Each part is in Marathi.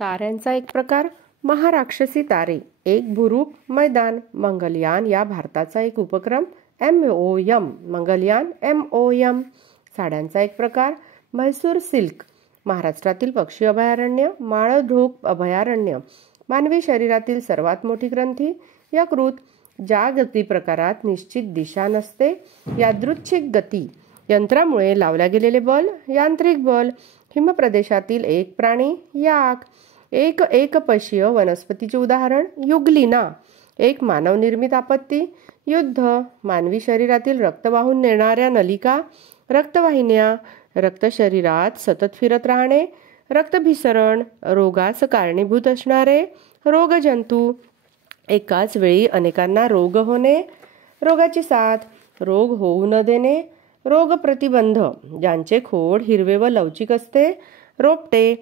ताऱ्यांचा एक प्रकार महाराक्षसी तारे, एक भूरूप मैदान, मंगलयान या भारताचा एक उपक्रम MOM, मंगलयान MOM. साड्यांचा एक प्रकार म्हैसूर सिल्क, महाराष्ट्रातील पक्षी अभयारण्य माळढोक अभयारण्य. मानवी शरीरातील सर्वात मोठी ग्रंथी यकृत, ज्या गती प्रकारात निश्चित दिशा नसते, यादृच्छिक गती. यंत्रामुळे लावल्या गेलेले बल, यांत्रिक बल. हिमप्रदेशातील एक प्राणी याक. एक एकपशीय वनस्पतीचे उदाहरण युगलिना. एक मानवनिर्मित आपत्ती युद्ध. मानवी शरीरातील रक्त वाहून नेणाऱ्या नलिका रक्तवाहिन्या. रक्त शरीरात सतत फिरत राहणे रक्तभिसरण. रोगास कारणीभूत असणारे रोगजंतू. एकाच वेळी अनेकांना रोग होणे रोगाची साथ. रोग होऊ न देणे रोग प्रतिबंध. ज्यांचे खोड हिरवे व लवचिक असते रोपटे.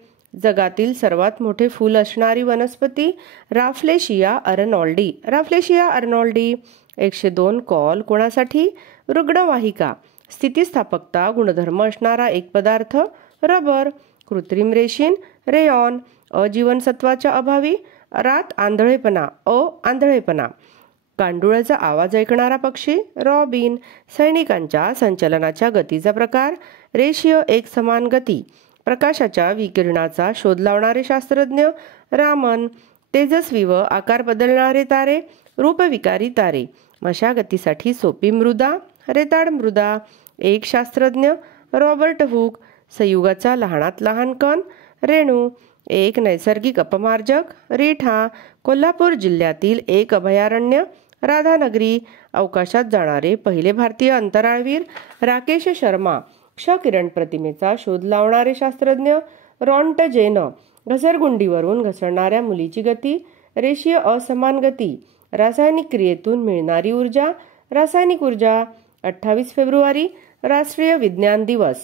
जगातील सर्वात मोठे फूल असणारी वनस्पती राफ्लेशिया अर्नॉल्डी. राफ्लेशिया अर्नॉल्डी. 102 कॉल कोणासाठी? रुग्णवाहिका. स्थितिस्थापकता गुणधर्म असणारा एक पदार्थ रबर. कृत्रिम रेशीन रेयॉन. अजीवनसत्वाच्या अभावी रात आंधळेपणा आंधळेपणा. गांडुळाचा आवाज ऐकणारा पक्षी रॉबिन. सैनिकांच्या संचलनाच्या गतीचा प्रकार रेषीय एकसमान गती. प्रकाशाच्या विकिरणाचा शोध लावणारे शास्त्रज्ञ रामन. तेजस्वी व आकार बदलणारे तारे रूपविकारी तारे. मशागतीसाठी सोपी मृदा रेताड मृदा. एक शास्त्रज्ञ रॉबर्ट हुक. संयुगाचा लहानात लहान कण रेणू. एक नैसर्गिक अपमार्जक रिठा. कोल्हापूर जिल्ह्यातील एक अभयारण्य राधानगरी. अवकाशात जाणारे पहिले भारतीय अंतराळवीर राकेश शर्मा. क्षकिरण प्रतिमेचा शोध लावणारे शास्त्रज्ञ रॉन्टजेन. घसरगुंडीवरून घसरणाऱ्या मुलीची गती रेषीय असमान गती. रासायनिक क्रियेतून मिळणारी ऊर्जा रासायनिक ऊर्जा. 28 फेब्रुवारी राष्ट्रीय विज्ञान दिवस.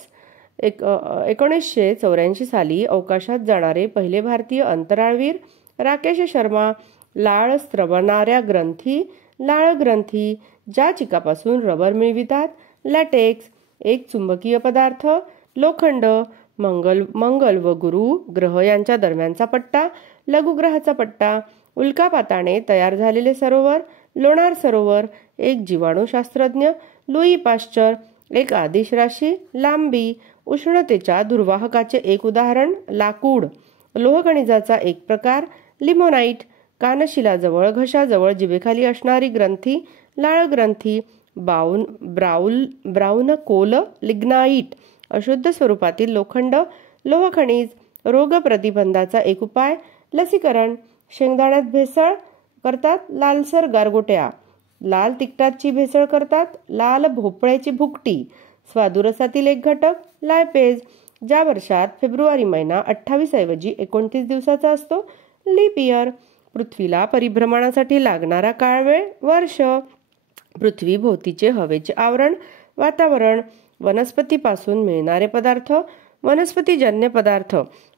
1984 साली अवकाशात जाणारे पहिले भारतीय अंतराळवीर राकेश शर्मा. लाळ स्त्रवणाऱ्या ग्रंथी लाळ ग्रंथी. ज्या चिकापासून रबर मिळवितात लॅटेक्स. एक चुंबकीय पदार्थ लोखंड. मंगल व गुरु ग्रह यांच्या दरम्यानचा पट्टा लघुग्रहाचा पट्टा. उल्कापाताने तयार झालेले सरोवर लोणार सरोवर. एक जीवाणूशास्त्रज्ञ लुई पाश्चर. एक आदिश राशी लांबी. उष्णतेच्या दुर्वाहकाचे एक उदाहरण लाकूड. लोहखनिजाचा एक प्रकार लिमोनाइट. कानशिलाजवळ घशाजवळ जिभेखाली असणारी ग्रंथी लाळ ग्रंथी. Brown Coal lignite. अशुद्ध स्वरूपातील लोखंड लोहखनिज. रोग प्रतिबंधाचा एक उपाय लसीकरण. शेंगदाण्यात भेसळ करतात लालसर गारगोट्या. लाल तिखटाची भेसळ करतात लाल भोपळ्याची भुकटी. स्वादुरसातील एक घटक लायपेज. ज्या वर्षात फेब्रुवारी महिना 28 ऐवजी 29 दिवसाचा असतो लीप इयर. पृथ्वीला परिभ्रमणासाठी लागणारा काळवेळ वर्ष. पृथ्वी भोवतीचे हवेचे आवरण वातावरण. वनस्पतीपासून मिळणारे पदार्थ वनस्पतीजन्य पदार्थ.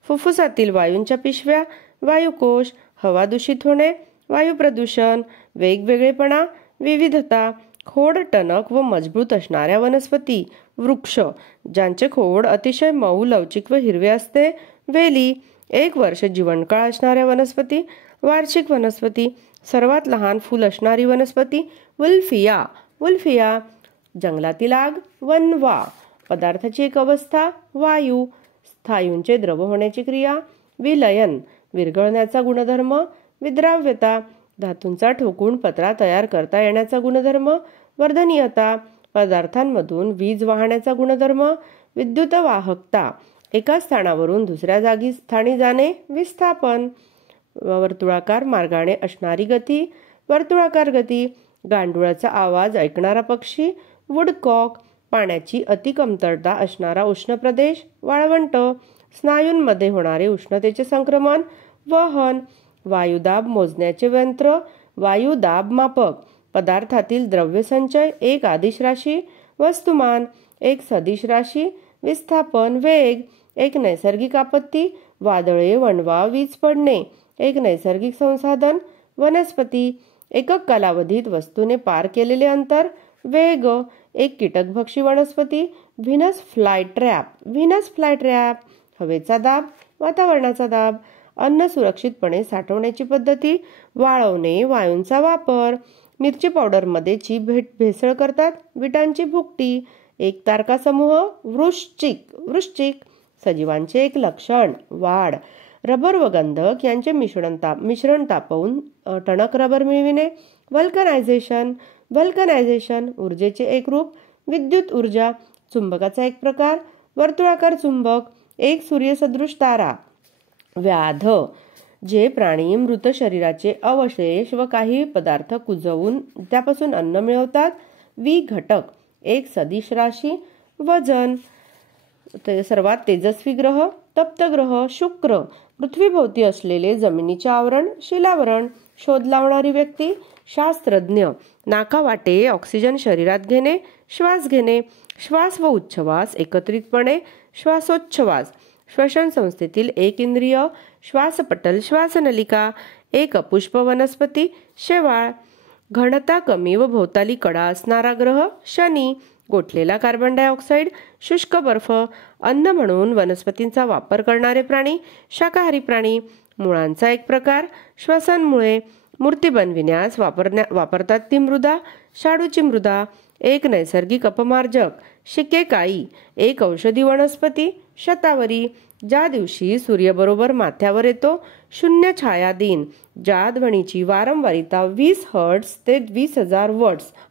फुफ्फुसातील वायूंच्या पिशव्या वायुकोश. हवा दूषित होणे वायू प्रदूषण. वेगवेगळेपणा विविधता. खोड टणक व मजबूत असणाऱ्या वनस्पती वृक्ष. ज्यांचे खोड अतिशय मऊ लवचिक व हिरवे असते वेली. 1 वर्ष जीवनकाळ असणाऱ्या वनस्पती वार्षिक वनस्पती. सर्वात लहान फूल असणारी वनस्पती वुल्फिया वुल्फिया. जंगलातील आग वनवा. पदार्थाची एक अवस्था वायू. स्थायूंचे द्रव होण्याची क्रिया विलयन. विरघळण्याचा गुणधर्म विद्राव्यता. धातूंचा ठोकून पत्रा तयार करता येण्याचा गुणधर्म वर्धनीयता. पदार्थांमधून वीज वाहण्याचा गुणधर्म विद्युत वाहकता. एका स्थानावरून दुसऱ्या स्थानी जाणे विस्थापन. वर्तुळाकार मार्गाने असणारी गती वर्तुळाकार गती. गांडुळाचा आवाज ऐकणारा पक्षी वुडकॉक. पाण्याची अति कमतरता असणारा उष्ण प्रदेश वाळवंट. स्नायूंमध्ये होणारे उष्णतेचे संक्रमण वहन. वायुदाब मोजण्याचे यंत्र वायुदाब मापक. पदार्थातील द्रव्य संचय एक आदिश राशी वस्तुमान. एक सदिश राशी विस्थापन वेग. एक नैसर्गिक आपत्ती वादळे वणवा वीज पडणे. एक नैसर्गिक संसाधन वनस्पती. एकक कालावधीत वस्तूने पार केलेले अंतर वेग. एक कीटकभक्षी वनस्पती व्हीनस फ्लायट्रॅप. हवेचा दाब वातावरणाचा दाब. अन्न सुरक्षितपणे साठवण्याची पद्धती, वाळवणे, वायूंचा वापर, मिरची पावडरमध्ये भेसळ करतात, विटांची भुकटी. एक तारका समूह वृश्चिक सजीवांचे एक लक्षण, वाढ. रबर व गंधक यांचे मिश्रण तापवून टणक रबर मिळविणे, व्हल्कनायझेशन ऊर्जेचे एक रूप, विद्युत ऊर्जा. चुंबकाचा एक प्रकार, वर्तुळाकार चुंबक, एक सूर्यसदृश तारा. व्याध, जे प्राणी मृत शरीराचे अवशेष व काही पदार्थ कुजवून त्यापासून अन्न मिळवतात. विघटक, एक सदिश राशी. वजन, सर्वात तेजस्वी ग्रह, तप्त ग्रह शुक्र. पृथ्वीभोवती असलेले जमिनीचे आवरण, शिलावरण. शोध लावणारी व्यक्ती, शास्त्रज्ञ. नाकावाटे ऑक्सिजन शरीरात घेणे, श्वास घेणे. श्वास व उच्छ्वास एकत्रितपणे, श्वासोच्छ्वास. श्वसन संस्थेतील एक इंद्रिय, श्वासपटल, श्वासनलिका. एक अपुष्प वनस्पती, शेवाळ. घनता कमी व भोवताली कडा असणारा ग्रह, शनी. गोठलेला कार्बन डायऑक्साईड, शुष्क बर्फ. अन्न म्हणून वनस्पतींचा वापर करणारे प्राणी, शाकाहारी प्राणी. मुळांचा एक प्रकार, श्वसनमुळे. मूर्ती बनविण्यास वापरतात ती मृदा, शाडूची मृदा. एक नैसर्गिक अपमार्जक, शिकेकाई. एक औषधी वनस्पती, शतावरी. ज्या दिवशी सूर्य बरोबर माथ्यावर येतो, शून्य छाया दिन. ज्या ध्वनीची वारंवारिता 20 हर्ट्झ ते 20,000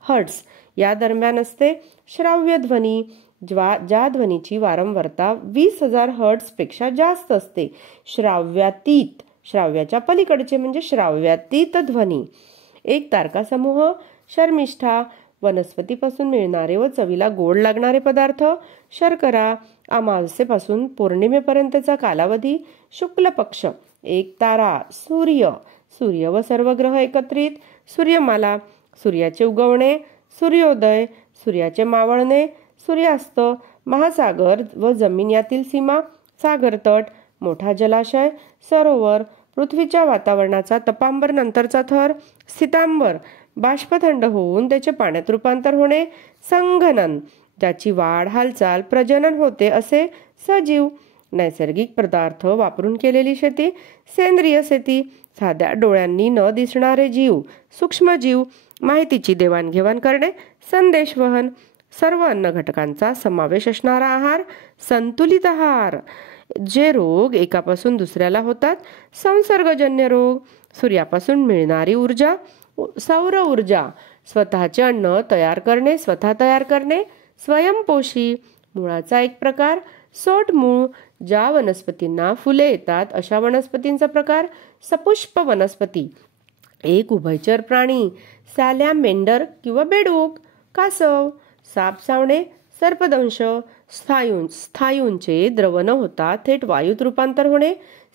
हर्ट्झ या दरम्यान असते, श्राव्य ध्वनी. ज्या ध्वनीची वारंवारता 20,000 हर्ट्झ पेक्षा जास्त असते, श्राव्यातीत. श्राव्याच्या पलीकडचे म्हणजे श्राव्यातीत ध्वनी. एक तारका समूह, शर्मिष्ठा. वनस्पतीपासून मिळणारे व चवीला गोड लागणारे पदार्थ, शर्करा. अमावस्येपासून पौर्णिमेपर्यंतचा कालावधी, शुक्ल पक्ष. एक तारा, सूर्य. सूर्य व सर्व ग्रह एकत्रित, सूर्यमाला. सूर्याचे उगवणे, सूर्योदय. सूर्याचे मावळणे, सूर्यास्त. महासागर व जमीन यातील सीमा, सागरतट. मोठा जलाशय, सरोवर. पृथ्वीच्या वातावरणाचा तपांबर नंतरचा थर, स्थितांबर. बाष्प थंड होऊन त्याचे पाण्यात रूपांतर होणे, संघनन. ज्याची वाढ, हालचाल, प्रजनन होते असे सजीव. नैसर्गिक पदार्थ वापरून केलेली शेती, सेंद्रिय शेती. साध्या डोळ्यांनी न दिसणारे जीव, सूक्ष्मजीव. माहितीची देवाणघेवाण करणे, संदेशवहन. सर्व अन्न घटकांचा समावेश असणारा आहार, संतुलित आहार. जे रोग एकापासून दुसऱ्याला होतात, संसर्गजन्य रोग. सूर्यापासून मिळणारी ऊर्जा, सौर ऊर्जा. स्वतःचे अन्न स्वतः तयार करणे, स्वयंपोषी. मुळाचा एक प्रकार, सोटमूळ. ज्या वनस्पतींना फुले येतात अशा वनस्पतींचा प्रकार, सपुष्प वनस्पती. एक उभयचर प्राणी, सॅलॅमेंडर किंवा बेडूक. कासव. साप चावणे, सर्पदंश. स्थायूंचे द्रव न होता थेट वायूत रूपांतर होणे,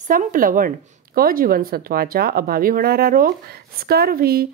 संप्लवण. क जीवनसत्वाच्या अभावी होणारा रोग, स्कर्व्ही.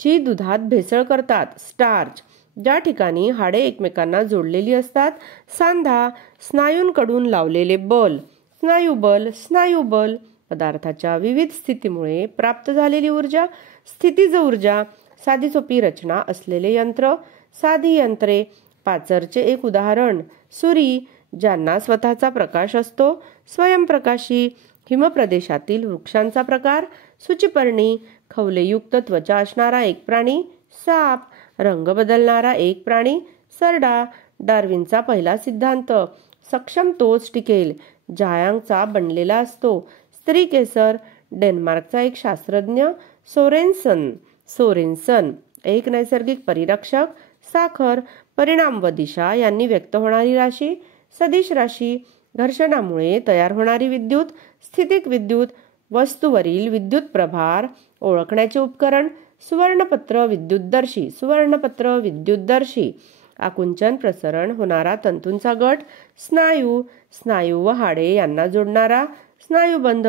ची दुधात भेसळ करतात, स्टार्च. ज्या ठिकाणी हाडे एकमेकांना जोडलेली असतात, सांधा. स्नायूंकडून लावलेले बल, स्नायुबल. पदार्थाच्या विविध स्थितीमुळे प्राप्त झालेली ऊर्जा, स्थितीज ऊर्जा. साधी सोपी रचना असलेले यंत्र, साधी यंत्रे. पाचरचे एक उदाहरण, सुरी. ज्यांना स्वतःचा प्रकाश असतो, स्वयंप्रकाशी. हिमप्रदेशातील वृक्षांचा प्रकार, सूचिपर्णी. खवलेयुक्त त्वचा असणारा एक प्राणी, साप. रंग बदलणारा एक प्राणी, सरडा. डार्विनचा पहिला सिद्धांत, सक्षम तोच टिकेल. जायांगचा बनलेला असतो, स्त्रीकेसर. डेन्मार्कचा एक शास्त्रज्ञ, सोरेन्सन. एक नैसर्गिक परिरक्षक, साखर. परिणाम व दिशा यांनी व्यक्त होणारी राशी, सदिश राशी. घर्षणामुळे तयार होणारी विद्युत, स्थितिक विद्युत. वस्तूवरील विद्युत प्रभार ओळखण्याचे उपकरण, सुवर्णपत्र विद्युतदर्शी. आकुंचन प्रसरण होणारा तंतूंचा गट, स्नायू व हाडे यांना जोडणारा स्नायुबंध.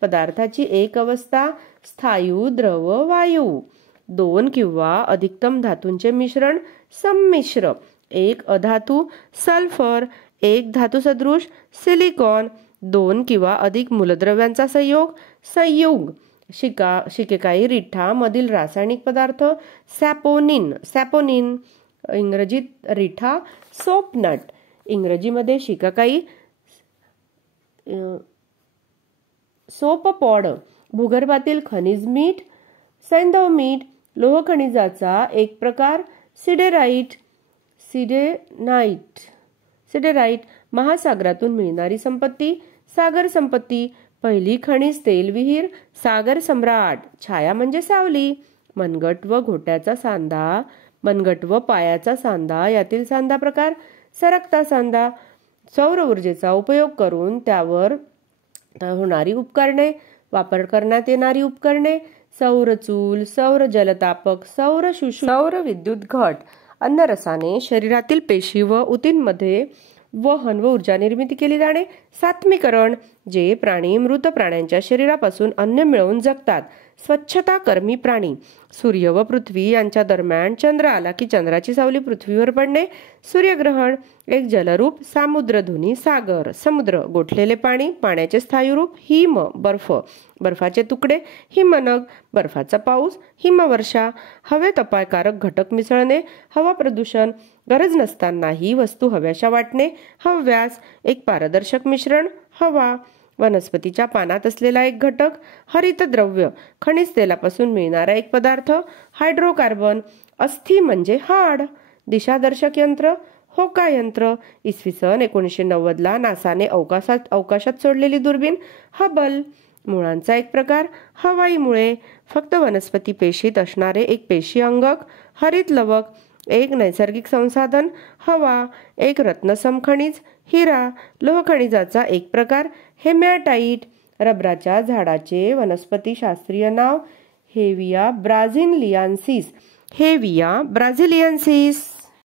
पदार्थाची एक अवस्था, स्थायू, द्रव, वायू. दोन किंवा अधिकतम धातूंचे मिश्रण, संमिश्र. एक अधातू, सल्फर. एक धातुसदृश, सिलिकॉन. दोन किंवा अधिक मूलद्रव्यांचा संयोग. शिकेकाई रिठा मधील रासायनिक पदार्थ, सॅपोनिन. इंग्रजीत रिठा, सोपनट. इंग्रजीमध्ये शिकाकाई सोपपॉड भूगर्भातील खनिज मीठ, सैंधव मीठ, लोह खनिजाचा एक प्रकार, सिडेराइट महासागरातून मिळणारी संपत्ती, सागर संपत्ती, पहिली खनिज तेल विहीर, सागर सम्राट, छाया म्हणजे सावली, मनगट व घोट्याचा सांधा, मनगट व पायाचा सांधा यातील सांधा प्रकार, सरकता सांधा, सौर ऊर्जेचा उपयोग करून त्यावर होणारी उपकरणे, वापर करण्यात येणारी उपकरणे, सौर चूल, सौर जलतापक, सौर विद्युत घट, अन्नरसाने शरीरातील पेशी व ऊतींमध्ये वहन व ऊर्जा निर्मिती केली जाणे, सात्मीकरण जे प्राणी मृत प्राण्यांच्या शरीरापासून अन्न मिळवून जगतात, स्वच्छता कर्मी प्राणी, सूर्य व पृथ्वी यांच्या दरम्यान चंद्र आला की चंद्राची सावली पृथ्वीवर पडणे, सूर्यग्रहण, एक जलरूप, सामुद्रधुनी, सागर, समुद्र, गोठलेले पाणी, पाण्याचे स्थायी रूप, हिम, बर्फ, बर्फाचे तुकडे, हिमनग, बर्फाचा पाऊस, हिमवर्षा, हवेत अपायकारक घटक मिसळणे, हवा प्रदूषण, गरज नसतानाही वस्तू हव्याशा वाटणे, हव्यास, एक पारदर्शक मिश्रण, हवा, वनस्पतीच्या पानात असलेला एक घटक, हरितद्रव्य, खनिज तेलापासून मिळणारा एक पदार्थ, हायड्रोकार्बन, अस्थि म्हणजे हाड, दिशादर्शक यंत्र, होका यंत्र, इसवी सन 1990 नासाने अवकाशात सोडलेली दुर्बीण, हबल, मुळांचा एक प्रकार, हवाई मुळे, फक्त वनस्पती पेशीत असणारे एक पेशी अंगक, हरित लवक, एक नैसर्गिक संसाधन, हवा, एक रत्नसम खनिज, हिरा, लोह खनिजाचा एक प्रकार, हेमॅटाइट, रबराच्या झाडाचे वनस्पती शास्त्रीय नाव हेविया ब्राझिलियन्सिस, हेविया ब्राझिलियन्सिस.